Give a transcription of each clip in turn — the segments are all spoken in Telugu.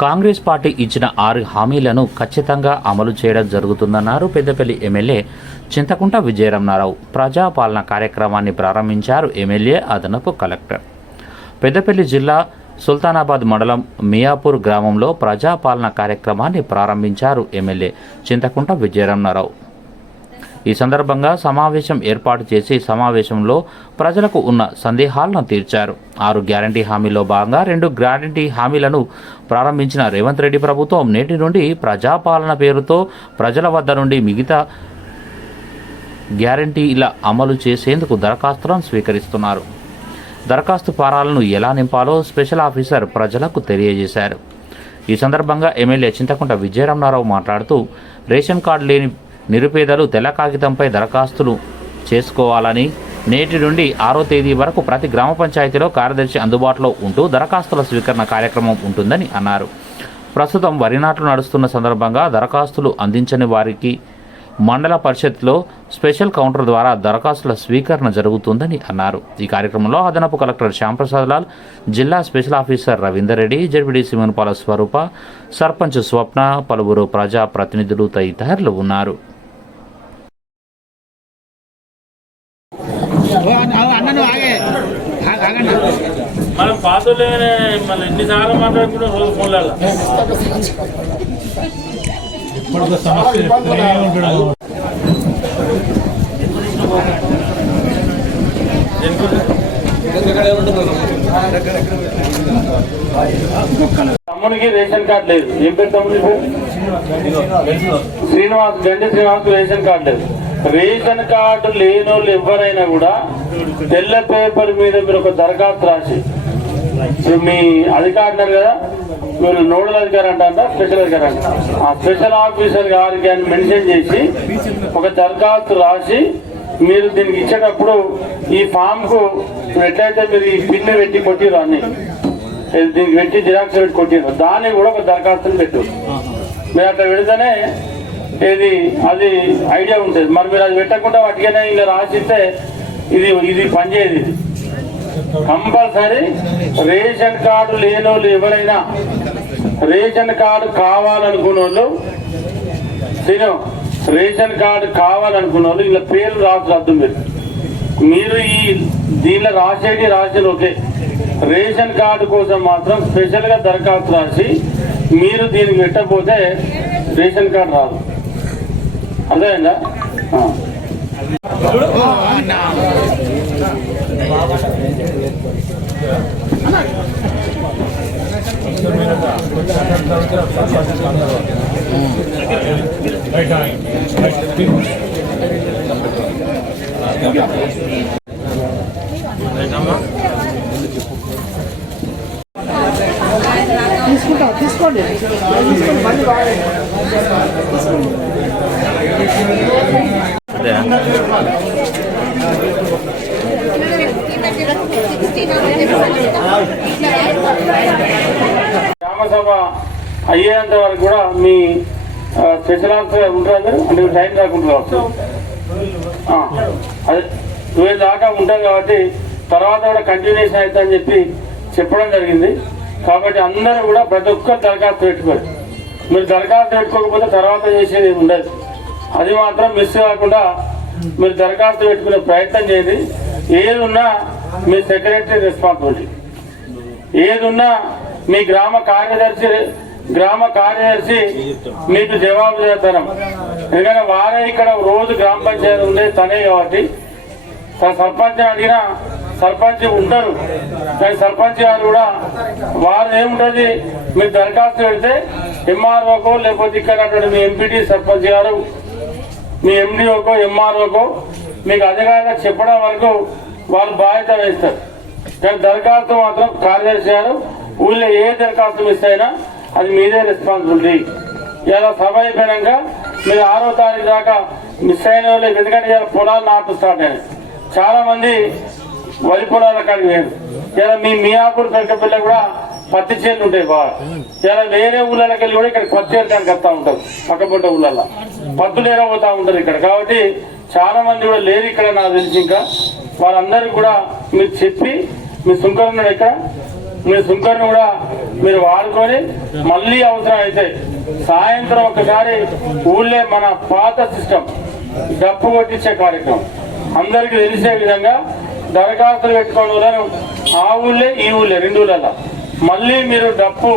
కాంగ్రెస్ పార్టీ ఇచ్చిన ఆరు హామీలను ఖచ్చితంగా అమలు చేయడం జరుగుతుందన్నారు పెద్దపల్లి ఎమ్మెల్యే చింతకుంట విజయరమణారావు ప్రజాపాలన కార్యక్రమాన్ని ప్రారంభించారు ఎమ్మెల్యే అదనపు కలెక్టర్. పెద్దపల్లి జిల్లా సుల్తానాబాద్ మండలం మియాపూర్ గ్రామంలో ప్రజాపాలన కార్యక్రమాన్ని ప్రారంభించారు ఎమ్మెల్యే చింతకుంట విజయరమణారావు ఈ సందర్భంగా సమావేశం ఏర్పాటు చేసి సమావేశంలో ప్రజలకు ఉన్న సందేహాలను తీర్చారు. ఆరు గ్యారంటీ హామీలో భాగంగా రెండు గ్యారంటీ హామీలను ప్రారంభించిన రేవంత్ రెడ్డి ప్రభుత్వం నేటి నుండి ప్రజాపాలన పేరుతో ప్రజల వద్ద నుండి మిగతా గ్యారంటీల అమలు చేసేందుకు దరఖాస్తులను స్వీకరిస్తున్నారు. దరఖాస్తు ఫారాలను ఎలా నింపాలో స్పెషల్ ఆఫీసర్ ప్రజలకు తెలియజేశారు. ఈ సందర్భంగా ఎమ్మెల్యే చింతకుంట విజయరామనారావు మాట్లాడుతూ రేషన్ కార్డు లేని నిరుపేదలు తెల్ల కాగితంపై దరఖాస్తులు చేసుకోవాలని నేటి నుండి ఆరో తేదీ వరకు ప్రతి గ్రామ పంచాయతీలో కార్యదర్శి అందుబాటులో ఉంటూ దరఖాస్తుల స్వీకరణ కార్యక్రమం ఉంటుందని అన్నారు. ప్రస్తుతం వరి నాట్లు నడుస్తున్న సందర్భంగా దరఖాస్తులు అందించని వారికి మండల పరిషత్లో స్పెషల్ కౌంటర్ ద్వారా దరఖాస్తుల స్వీకరణ జరుగుతుందని అన్నారు. ఈ కార్యక్రమంలో అదనపు కలెక్టర్ శ్యాంప్రసాద్ లాల్ జిల్లా special officer Ravinder Reddy ZPTC Munpala Swarupa sarpanch Swapna పలువురు ప్రజా ప్రతినిధులు తదితరులు ఉన్నారు ఓ అన్న ఓ అన్న నువ్వు ఆగే ఆగ- ఆగండి మనం పాతలే మళ్ళీ ఎన్నిసార్లు మాట్లాడుకుంటే రోజు ఫోన్లలో తమ్మునికి రేషన్ కార్డు లేదు. ఏం పేరు తమ్ముని పేరు? శ్రీనివాస్ గండి శ్రీనివాస్ రేషన్ కార్డు లేదు. రేషన్ కార్డు లేని వాళ్ళు ఎవరైనా కూడా తెల్ల పేపర్ మీద మీరు ఒక దరఖాస్తు రాసి ఇప్పుడు మీ అధికారి అంటారు కదా మీరు నోడల్ అధికారి అంటారా స్పెషల్ అధికారి అంటారు ఆ స్పెషల్ ఆఫీసర్ గారికి అని మెన్షన్ చేసి ఒక దరఖాస్తు రాసి మీరు దీనికి ఇచ్చేటప్పుడు ఈ ఫామ్కు ఎట్లయితే మీరు ఈ పిన్ను పెట్టి కొట్టిరు అన్ని ఇది దీనికి పెట్టి జిరాక్స్ పెట్టి కొట్టిరు దాన్ని కూడా ఒక దరఖాస్తుని పెట్టు. మీరు అట్లా పెడితేనే ఇది అది ఐడియా ఉంటుంది. మరి మీరు అది పెట్టకుండా వాటికైనా ఇంకా రాసిస్తే ఇది ఇది పనిచేయదు ఇది. కంపల్సరీ రేషన్ కార్డు లేని వాళ్ళు ఎవరైనా రేషన్ కార్డు కావాలనుకున్న వాళ్ళు తిను రేషన్ కార్డు కావాలనుకున్న వాళ్ళు ఇలా పేర్లు రాసి మీరు. మీరు ఈ దీనిలో రాసేది రాసిన ఓకే. రేషన్ కార్డు కోసం మాత్రం స్పెషల్గా దరఖాస్తు రాసి మీరు దీనికి పెట్టకపోతే రేషన్ కార్డు రాదు. అర్థమైందా ఆ. ఓ అన్న తీసుకుంటా తీసుకోండి తీసుకోండి బండి బాగా గ్రామసభ అయ్యేంత వరకు కూడా మీ స్పెషల్ ఆఫీసర్ ఉంటారు అంటే టైం రాకుంటారు అదే ట్వెల్వ్ దాకా ఉంటాం కాబట్టి తర్వాత కూడా కంటిన్యూషన్ అవుతుందని చెప్పి చెప్పడం జరిగింది. కాబట్టి అందరూ కూడా ప్రతి ఒక్కరు దరఖాస్తు పెట్టుకోరు మీరు దరఖాస్తు పెట్టుకోకపోతే తర్వాత చేసేది ఉండదు. అది మాత్రం మిస్ కాకుండా మీరు దరఖాస్తు పెట్టుకునే ప్రయత్నం చేయండి. ఏది ఉన్నా మీ సెక్రటరీ రెస్పాన్సిబిలిటీ ఏదున్నా మీ గ్రామ కార్యదర్శి గ్రామ కార్యదర్శి మీకు జవాబు చేస్తాను. ఎందుకంటే వారే ఇక్కడ రోజు గ్రామ పంచాయతీ ఉండేది తనే కాబట్టి. తన సర్పంచ్ అడిగినా సర్పంచ్ ఉంటారు. కానీ సర్పంచ్ గారు కూడా వారు ఏముంటుంది? మీరు దరఖాస్తు పెడితే ఎంఆర్ఓకో లేకపోతే ఇక్కడ మీ ఎంపీటీ సర్పంచ్ గారు మీ ఎండిఓకో ఎంఆర్ఓకో మీకు అధికారులకు చెప్పడం వరకు వాళ్ళు బాధ్యత వేస్తారు కానీ దరఖాస్తు మాత్రం కార్యదర్శి గారు ఊళ్ళో ఏ దరఖాస్తు మిస్ అయినా అది మీదే రెస్పాన్సిబిలిటీ ఇలా సభ అయిపోయాక మీరు ఆరో తారీఖు దాకా మిస్ అయిన వాళ్ళు ఎందుకంటే ఇలా పొలాలు నాటు స్టార్ట్ అయ్యాయి చాలా మంది వరి పొలాల కాడికి వేరు ఇలా మీ మియాపూర్ పెంకపిల్ల కూడా పత్తి చేతులు ఉంటాయి బాగా. ఇలా వేరే ఊళ్ళకి వెళ్ళి కూడా ఇక్కడ పత్తి చేయడానికి వస్తూ ఉంటారు. పక్కపొట్ట ఊళ్ళల్లో. పత్తులు ఏరబోతా ఉంటారు ఇక్కడ. కాబట్టి చాలా మంది కూడా లేరు ఇక్కడ నాకు తెలిసి ఇంకా. వారందరికీ కూడా మీరు చెప్పి మీ సుంకరున్నాడు ఇక్కడ మీ సుంకర్ని కూడా మీరు వాడుకొని మళ్ళీ అవసరం అయితే సాయంత్రం ఒకసారి ఊళ్ళే మన పాత సిస్టమ్ డప్పు కొట్టించే కార్యక్రమం. అందరికీ తెలిసే విధంగా దరఖాస్తులు పెట్టుకోవడం ఆ ఊళ్ళే ఈ ఊళ్ళే రెండు ఊళ్ళల్లో. మళ్ళీ మీరు డప్పు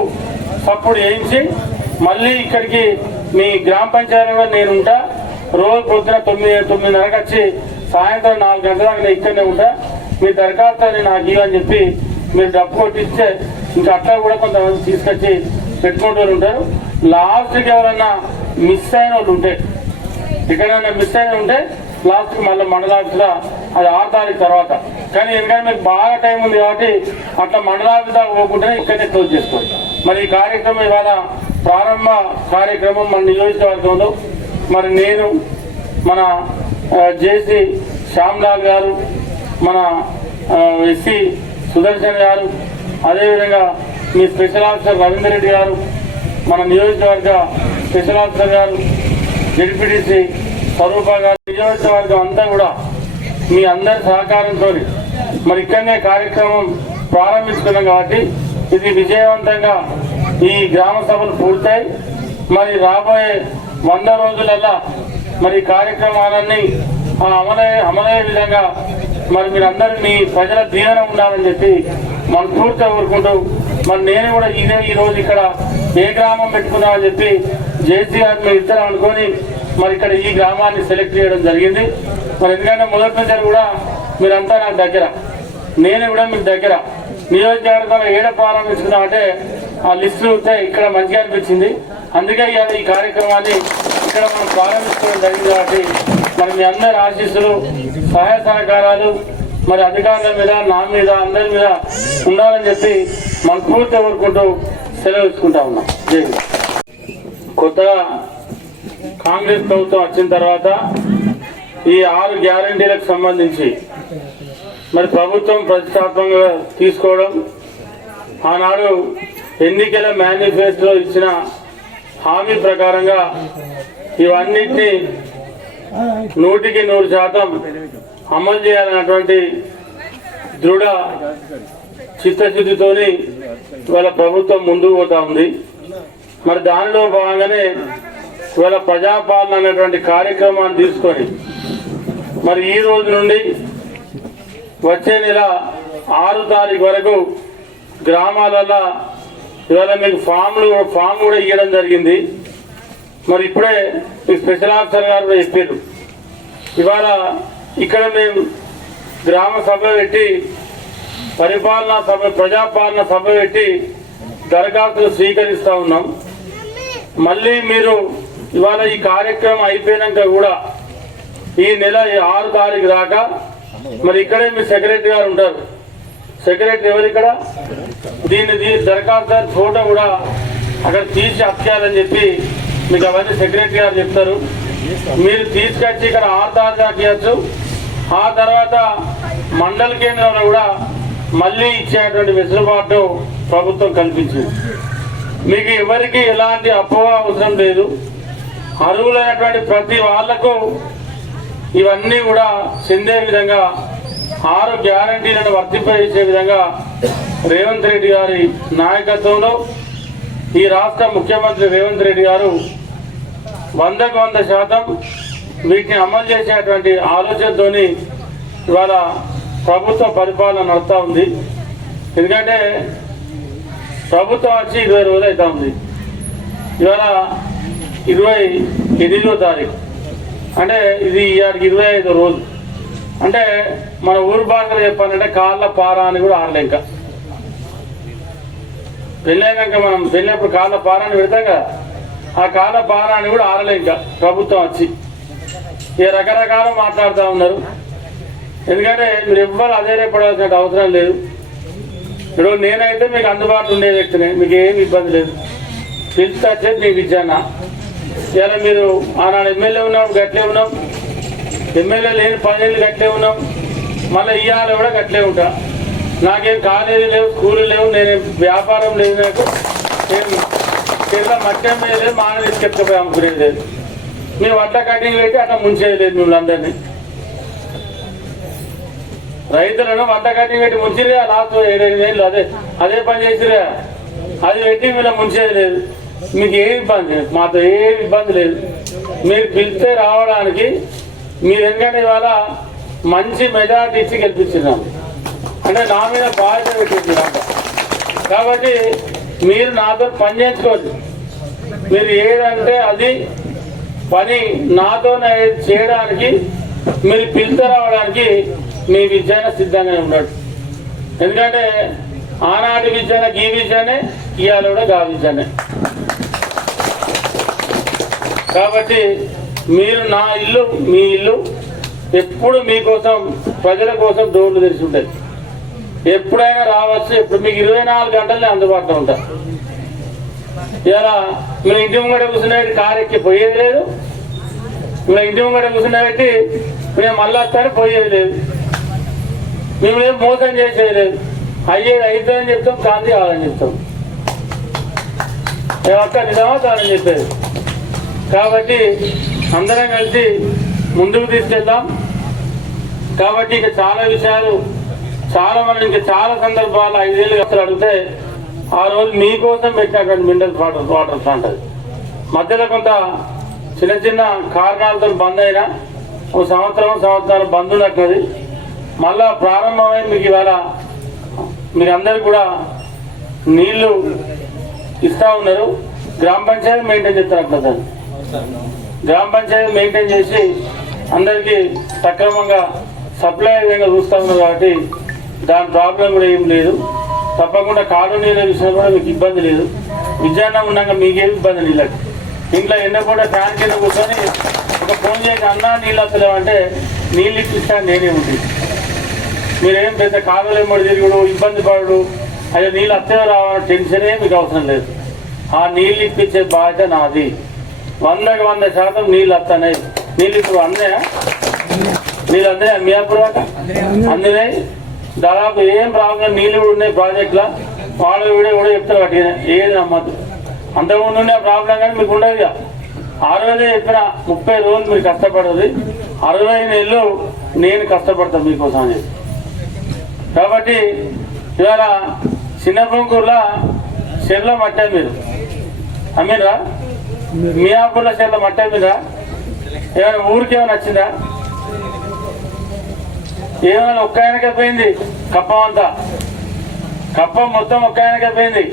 సప్పుడు వేయించి మళ్ళీ ఇక్కడికి మీ గ్రామ పంచాయతీలో నేను ఉంటా. రోజు పొద్దున తొమ్మిది తొమ్మిదిన్నరకు వచ్చి సాయంత్రం నాలుగు గంటల దాకా ఇక్కడనే ఉంటా. మీ దరఖాస్తు నాకు ఇవ్వని చెప్పి మీరు డబ్బు కొట్టిస్తే ఇంకా అట్లా కూడా కొంతమంది తీసుకొచ్చి పెట్టుకుంటూ ఉంటారు. లాస్ట్కి ఎవరన్నా మిస్ అయిన వాళ్ళు ఉంటే ఎక్కడైనా మిస్ అయిన ఉంటే లాస్ట్కి మళ్ళీ మండలాఫీస్లో అది ఆరు తారీఖు తర్వాత. కానీ ఎందుకంటే మీకు బాగా టైం ఉంది కాబట్టి అట్లా మండలాఫీస్ దాకా పోకుంటేనే ఇక్కడనే క్లోజ్ చేసుకోండి. మరి ఈ కార్యక్రమం ఇవాళ ప్రారంభ కార్యక్రమం మన నియోజకవర్గంలో. మరి నేను మన జేసీ శ్యామ్లాల్ గారు మన ఎస్సీ సుదర్శన్ గారు అదేవిధంగా మీ స్పెషల్ ఆఫీసర్ రవీందర్ రెడ్డి గారు మన నియోజకవర్గ special officer garu ZPTC Swarupa garu నియోజకవర్గం అంతా కూడా మీ అందరి సహకారంతో మరి ఇక్కడనే కార్యక్రమం ప్రారంభిస్తున్నాం కాబట్టి ఇది విజయవంతంగా ఈ గ్రామ సభలు పూర్తయి మరి రాబోయే వంద రోజులల్లా మరి కార్యక్రమాలన్నీ అమలయ్యే అమలయ్యే విధంగా మరి మీరందరూ మీ ప్రజల దీవెన ఉండాలని చెప్పి మనస్ఫూర్తిగా కోరుకుంటూ మరి నేను కూడా ఇదే ఈ రోజు ఇక్కడ ఏ గ్రామం పెట్టుకుందామని చెప్పి జేసీ గారు మీరు ఇద్దరు అనుకొని మరి ఇక్కడ ఈ గ్రామాన్ని సెలెక్ట్ చేయడం జరిగింది. మరి ఎందుకంటే మొదటి నుంచి కూడా మీరంతా నాకు దగ్గర. నేను కూడా మీకు దగ్గర. నియోజకవర్గంలో ఏడ ప్రారంభించుకున్నామంటే ఆ లిస్టు చూస్తే ఇక్కడ మంచిగా అనిపించింది. అందుకే ఇవాళ ఈ కార్యక్రమాన్ని ఇక్కడ మనం ప్రారంభించుకోవడం జరిగింది కాబట్టి మరి మీ అందరి ఆశీస్సులు సహాయ సహకారాలు మరి అధికారుల మీద నా మీద అందరి మీద ఉండాలని చెప్పి మనస్ఫూర్తి కోరుకుంటూ సెలవు ఇచ్చుకుంటా ఉన్నాం. జై కొత్తగా కాంగ్రెస్ ప్రభుత్వం వచ్చిన తర్వాత ఈ ఆరు గ్యారంటీలకు సంబంధించి మరి ప్రభుత్వం ప్రతిష్టాత్మకంగా తీసుకోవడం ఆనాడు ఎన్నికల మేనిఫెస్టోలో ఇచ్చిన హామీ ప్రకారంగా ఇవన్నింటినీ నూటికి నూరు శాతం అమలు చేయాలన్నటువంటి దృఢ చిత్తశుద్ధితోని ఇవాళ ప్రభుత్వం ముందుకు పోతా ఉంది. మరి దానిలో భాగంగానే ఇవాళ ప్రజాపాలన అనేటువంటి కార్యక్రమాన్ని తీసుకొని మరి ఈ రోజు నుండి వచ్చే నెల ఆరు తారీఖు వరకు గ్రామాలలో ఇవాళ మీకు ఫామ్లు ఫామ్ కూడా ఇవ్వడం జరిగింది. మరి ఇప్పుడే మీ స్పెషల్ ఆఫీసర్ గారు కూడా చెప్పారు. ఇవాళ ఇక్కడ మేము గ్రామ సభ పెట్టి పరిపాలనా సభ ప్రజాపాలన సభ పెట్టి దరఖాస్తులు స్వీకరిస్తూ ఉన్నాం. మళ్ళీ మీరు ఇవాళ ఈ కార్యక్రమం అయిపోయినాక కూడా ఈ నెల ఆరు తారీఖు దాకా మరి ఇక్కడే మీ సెక్రటరీ గారు ఉంటారు. సెక్రటరీ ఎవరు ఇక్కడ? దీన్ని దరఖాస్తు ఫోటో కూడా అక్కడ తీసి అప్పచేయాలని చెప్పి మీకు అవన్నీ సెక్రటరీ గారు చెప్తారు. మీరు తీసుకొచ్చి ఇక్కడ ఆరు చేయొచ్చు ఆ తర్వాత మండల కేంద్రంలో కూడా మళ్ళీ ఇచ్చేటువంటి వెసులుబాటు ప్రభుత్వం కల్పించింది. మీకు ఎవరికి ఎలాంటి అపోహ అవసరం లేదు. అర్హులైనటువంటి ప్రతి వాళ్ళకు ఇవన్నీ కూడా చెందే విధంగా ఆరు గ్యారంటీలను వర్తింపజేసే విధంగా రేవంత్ రెడ్డి గారి నాయకత్వంలో ఈ రాష్ట్ర ముఖ్యమంత్రి రేవంత్ రెడ్డి గారు వందకు వంద శాతం వీటిని అమలు చేసేటువంటి ఆలోచనతోని ఇవాళ ప్రభుత్వ పరిపాలన నడుస్తూ ఉంది. ఎందుకంటే ప్రభుత్వం వచ్చి ఇరవై రోజులు అవుతా ఉంది. ఇవాళ ఇరవై ఎనిమిదో తారీఖు. అంటే ఇది ఇవాళకి ఇరవై ఐదో రోజు అంటే మన ఊరు భాషలో చెప్పాలంటే కాళ్ళ పారా అని కూడా ఆడలే ఇంకా. పెళ్ళైనాక మనం పెళ్ళినప్పుడు కాళ్ళ పారాన్ని పెడతాం కదా ఆ కాళ్ళ పారాన్ని అని కూడా ఆరలే ఇంకా ప్రభుత్వం వచ్చి. ఇక రకరకాల మాట్లాడుతూ ఉన్నారు. ఎందుకంటే మీరు ఎవ్వరు అధైర్యపడాల్సిన అవసరం లేదు. ఇప్పుడు నేనైతే మీకు అందుబాటులో ఉండే వ్యక్తిని మీకు ఏమి ఇబ్బంది లేదు. పిలిస్తే వచ్చేది మీకు ఇచ్చానా? ఇలా మీరు ఆనాడు ఎమ్మెల్యే ఉన్నాం గట్లే ఉన్నాం. ఎమ్మెల్యే లేని పదేళ్ళు గట్లే ఉన్నాం. మళ్ళీ ఇవాళ కూడా గట్లే ఉంటా. నాకేం కాలేజీ లేవు స్కూలు లేవు నేను వ్యాపారం లేదు నాకు. ఏం చేతిలో మట్టి లేదు మాన తీసుకెట్టుకుపోయి అమ్ముకునేది లేదు. మేము అట్లా కటింగ్ పెట్టి అట్లా ముంచేయలేదు మిమ్మల్ని అందరినీ. రైతులను వంట కటింగ్ పెట్టి ముంచిరే లాస్ట్ ఏడైదు వేలు అదే అదే పని చేసిరే అది పెట్టి మీరు ముంచేయలేదు. మీకు ఏ ఇబ్బంది? లేదు మాతో ఏ ఇబ్బంది లేదు. మీరు పిలిస్తే రావడానికి మీరు ఎందుకంటే ఇవాళ మంచి మెజార్టీ ఇచ్చి గెలిపించినాము అంటే నా మీద బాధ్యత పెట్టింది కాబట్టి మీరు నాతో పని చేయించుకోండి మీరు ఏదంటే అది పని నాతో చేయడానికి మీరు పిలిచి రావడానికి మీ విద్యన సిద్ధంగా ఉన్నాడు. ఎందుకంటే ఆనాటి విద్యన ఈ విద్యనే ఇవాళ కూడా గా విద్యనే. కాబట్టి మీరు నా ఇల్లు మీ ఇల్లు ఎప్పుడు మీకోసం ప్రజల కోసం డోర్లు తెరిచి ఉంటాయి. ఎప్పుడైనా రావచ్చు ఇప్పుడు మీకు ఇరవై నాలుగు గంటలనే అందుబాటులో ఉంటారు ఇలా మీరు ఇంటి ముంగడ కూర్చున్నట్టు కారు ఎక్కి పోయేది లేదు. మీరు ఇంటి ముంగడ కూర్చునేటి మేము మళ్ళీ వస్తారు పోయేది లేదు. మేము ఏం మోసం చేసేది లేదు. అయ్యేది అవుతుందని చెప్తాం కాంతి కావాలని చెప్తాం. అక్క నిజమా కాదని చెప్పేది. కాబట్టి అందరం కలిసి ముందుకు తీసుకెళ్దాం. కాబట్టి ఇక చాలా విషయాలు చాలా మంది ఇంకా చాలా సందర్భాలు ఐదేళ్ళు అసలు అడిగితే ఆ రోజు మీకోసం పెట్టినటువంటి మినరల్ వాటర్ వాటర్ ప్లాంట్ అది. మధ్యలో కొంత చిన్న చిన్న కారణాలతో బంద్ అయినా ఒక సంవత్సరం సంవత్సరాలు బంద్ ఉన్నట్టున్నది. మళ్ళా ప్రారంభమై మీకు ఇవాళ మీరందరూ కూడా నీళ్ళు ఇస్తా ఉన్నారు. గ్రామ పంచాయతీ మెయింటైన్ చేస్తారు అట్లా గ్రామ పంచాయతీ మెయింటైన్ చేసి అందరికీ సక్రమంగా సప్లై విధంగా చూస్తూ ఉన్నారు కాబట్టి దాని ప్రాబ్లం కూడా ఏం లేదు. తప్పకుండా కాడు నీళ్ళ విషయంలో కూడా మీకు ఇబ్బంది లేదు. విద్యాన్నం ఉన్నాక మీకేం ఇబ్బంది నీళ్ళకి ఇంట్లో ఎండపూట ఫ్యాన్ కింద కూర్చొని ఒక ఫోన్ చేసి అన్నా నీళ్ళు వస్తలేవు? అంటే నీళ్ళు ఇప్పిస్తాను నేనే ఉంది. మీరేం పెద్ద కాలువలు ఏమో తిరుగుడు ఇబ్బంది పడు అయ్యో నీళ్ళు అత్తగా రావాలని టెన్షనే మీకు అవసరం లేదు. ఆ నీళ్ళు ఇప్పించే బాధ్యత నాది. వందకి వంద శాతం నీళ్ళు వస్తున్నాయి నీళ్ళు ఇప్పుడు అందాయా నీళ్ళు అందాయా మీ అప్పుడు అందినాయి? దాదాపు ఏం ప్రాబ్లం నీళ్ళు కూడా ఉన్నాయి ప్రాజెక్టులో. వాళ్ళు కూడా కూడా చెప్తారు వాటికి ఏది నమ్మద్దు. అంతకుముందు ఉండే ప్రాబ్లం కానీ మీకు ఉండదు ఇక. ఆ రోజే చెప్పిన ముప్పై రోజులు మీరు కష్టపడదు. అరవై నెలలు నేను కష్టపడతాను మీకోసం అని కాబట్టి ఇవాళ చిన్న పొంకూరులో చెర్ల మట్టే మీరు అమ్మిరా? మియాపూర్లో చెర్ల మట్టే మీరా ఏమైనా ఊరికేమైనా నచ్చిందా? వచ్చిందా ఏమైనా ఒక్క ఆయనకే పోయింది? కప్పం అంతా. కప్పం మొత్తం ఒక్క ఆయనకే పోయింది.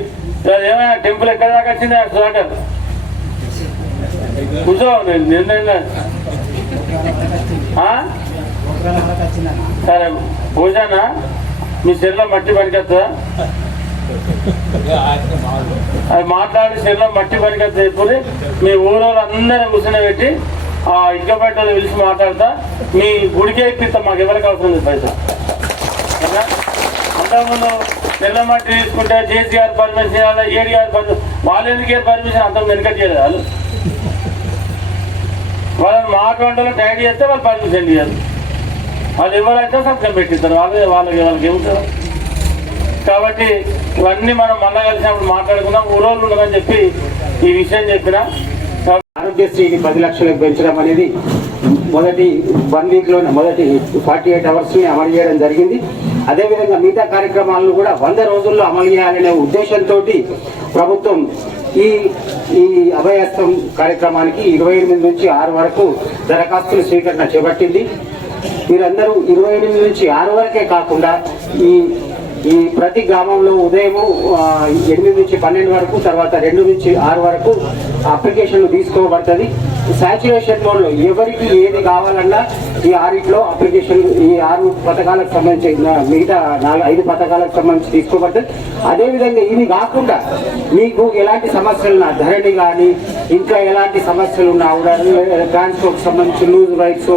ఏమైనా టెంపుల్ ఎక్కడ దాకా వచ్చింది? ఆ చోట కూర్చో నేను నిన్న సరే పూజానా మీ శరీరం మట్టి పనికొస్తుందా? అది మాట్లాడి శరీరం మట్టి పనికొస్తుంది. ఇప్పుడు మీ ఊరు అందరూ కూర్చొని పెట్టి ఆ ఇటుక పిలిచి మాట్లాడతా. మీ గుడికే ఇప్పిస్తాం మాకు ఎవరికి అవసరం లేదు పైసా. అంతకుముందు తెల్ల మట్టి తీసుకుంటే జేసీ గారు పర్మిషన్ చేయాలి ఏడి గారు పర్మిషన్ వాళ్ళు ఎందుకు ఏ పర్మిషన్? అంత వెనక చేయలేదు వాళ్ళు. వాళ్ళని మా అకౌంట్లో టైడ్ చేస్తే వాళ్ళు పర్మిషన్ ఇవ్వాలి వాళ్ళు ఎవరైతే సంతకం పెట్టిస్తారు. వాళ్ళే వాళ్ళకి వాళ్ళకి ఏముంటారు కాబట్టి ఇవన్నీ మనం మళ్ళా కలిసినప్పుడు మాట్లాడుకుందాం. ఊరోళ్ళు ఉండదని చెప్పి ఈ విషయం చెప్పినా భాగ్యశ్రీని పది లక్షలకు పెంచడం అనేది మొదటి వన్ వీక్లోనే మొదటి ఫార్టీ ఎయిట్ అవర్స్ని అమలు చేయడం జరిగింది. అదేవిధంగా మిగతా కార్యక్రమాలను కూడా వంద రోజుల్లో అమలు చేయాలనే ఉద్దేశంతో ప్రభుత్వం ఈ ఈ అభయహస్తం కార్యక్రమానికి ఇరవై ఎనిమిది నుంచి ఆరు వరకు దరఖాస్తుల స్వీకరణ చేపట్టింది. మీరందరూ ఇరవై ఎనిమిది నుంచి ఆరు వరకే కాకుండా ఈ ఈ ప్రతి గ్రామంలో ఉదయం ఎనిమిది నుంచి పన్నెండు వరకు తర్వాత రెండు నుంచి ఆరు వరకు అప్లికేషన్లు తీసుకోబడుతుంది. సాచురేషన్ మోడ్లో ఎవరికి ఏది కావాలన్నా ఈ ఆరిట్లో అప్లికేషన్ ఈ ఆరు పథకాలకు సంబంధించిన మిగతా నాలుగు ఐదు పథకాలకు సంబంధించి తీసుకోబడుతుంది. అదేవిధంగా ఇది కాకుండా మీకు ఎలాంటి సమస్యలు ఉన్నా ధరణి కానీ ఇంకా ఎలాంటి సమస్యలు ఉన్నా కూడా ట్రాన్స్పోర్ట్ సంబంధించి లూజ్ రైట్స్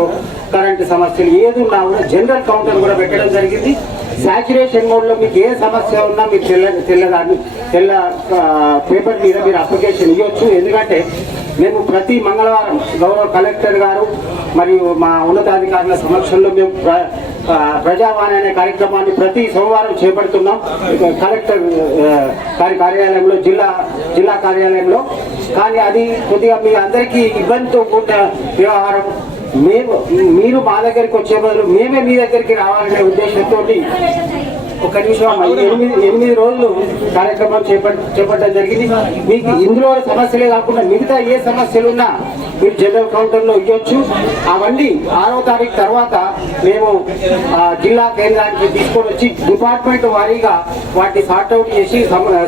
కరెంటు సమస్యలు ఏది ఉన్నా కూడా జనరల్ కౌంటర్ కూడా పెట్టడం జరిగింది. సాచురేషన్ మోడ్లో మీకు ఏ సమస్య ఉన్నా మీరు తెల్ల తెల్లదాన్ని తెల్ల పేపర్ మీద మీరు అప్లికేషన్ ఇవ్వచ్చు ఎందుకంటే మేము ప్రతి మంగళవారం గౌరవ కలెక్టర్ గారు మరియు మా ఉన్నతాధికారుల సమక్షంలో మేము ప్ర- ప్రజావాణి అనే కార్యక్రమాన్ని ప్రతి సోమవారం చేపడుతున్నాం. కలెక్టర్ గారి కార్యాలయంలో జిల్లా జిల్లా కార్యాలయంలో. కానీ అది కొద్దిగా మీ అందరికీ ఇబ్బందితో కూడిన వ్యవహారం. మేము మీరు మా దగ్గరికి వచ్చే బదులు మేమే మీ దగ్గరికి రావాలనే ఉద్దేశంతో ఒక నిమిషం ఎనిమిది ఎనిమిది రోజులు కార్యక్రమం చేపట్ చేపట్టడం జరిగింది. మీకు ఇందులో సమస్యలే కాకుండా మిగతా ఏ సమస్యలు ఉన్నా మీరు జనరల్ కౌంటర్లో ఇవ్వచ్చు అవన్నీ ఆరో తారీఖు తర్వాత మేము ఆ, జిల్లా కేంద్రానికి తీసుకొని వచ్చి డిపార్ట్మెంట్ వారీగా వాటిని సార్ట్అవుట్ చేసి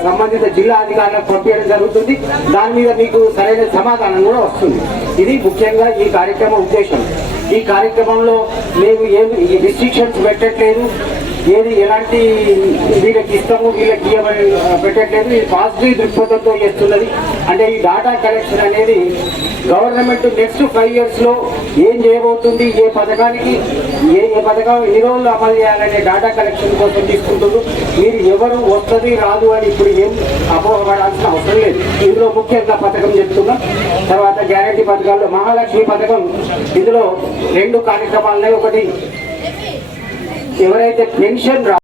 సంబంధిత జిల్లా అధికారులకు పంపించడం జరుగుతుంది. దాని మీద మీకు సరైన సమాధానం కూడా వస్తుంది. ఇది ముఖ్యంగా ఈ కార్యక్రమం ఉద్దేశం. ఈ కార్యక్రమంలో మేము ఏమి రిస్ట్రిక్షన్స్ పెట్టట్లేదు. ఏది ఎలాంటి వీళ్ళకి ఇస్తాము వీళ్ళకి ఇవ్వమని పెట్టట్లేదు. ఇది పాజిటివ్ దృక్పథంతో చేస్తున్నది. అంటే ఈ డాటా కలెక్షన్ అనేది గవర్నమెంట్ నెక్స్ట్ ఫైవ్ ఇయర్స్లో ఏం చేయబోతుంది ఏ పథకానికి ఏ ఏ పథకం ఎన్ని రోజులు అమలు చేయాలనే డాటా కలెక్షన్ కోసం తీసుకుంటుంది మీరు ఎవరు వస్తుంది రాదు అని ఇప్పుడు ఏం అపోహపడాల్సిన అవసరం లేదు. ఇందులో ముఖ్యంగా పథకం చెప్తున్నాం. తర్వాత గ్యారంటీ పథకాల్లో మహాలక్ష్మి పథకం. ఇందులో రెండు కార్యక్రమాలున్నాయి ఒకటి ఎవరైతే పెన్షన్ రా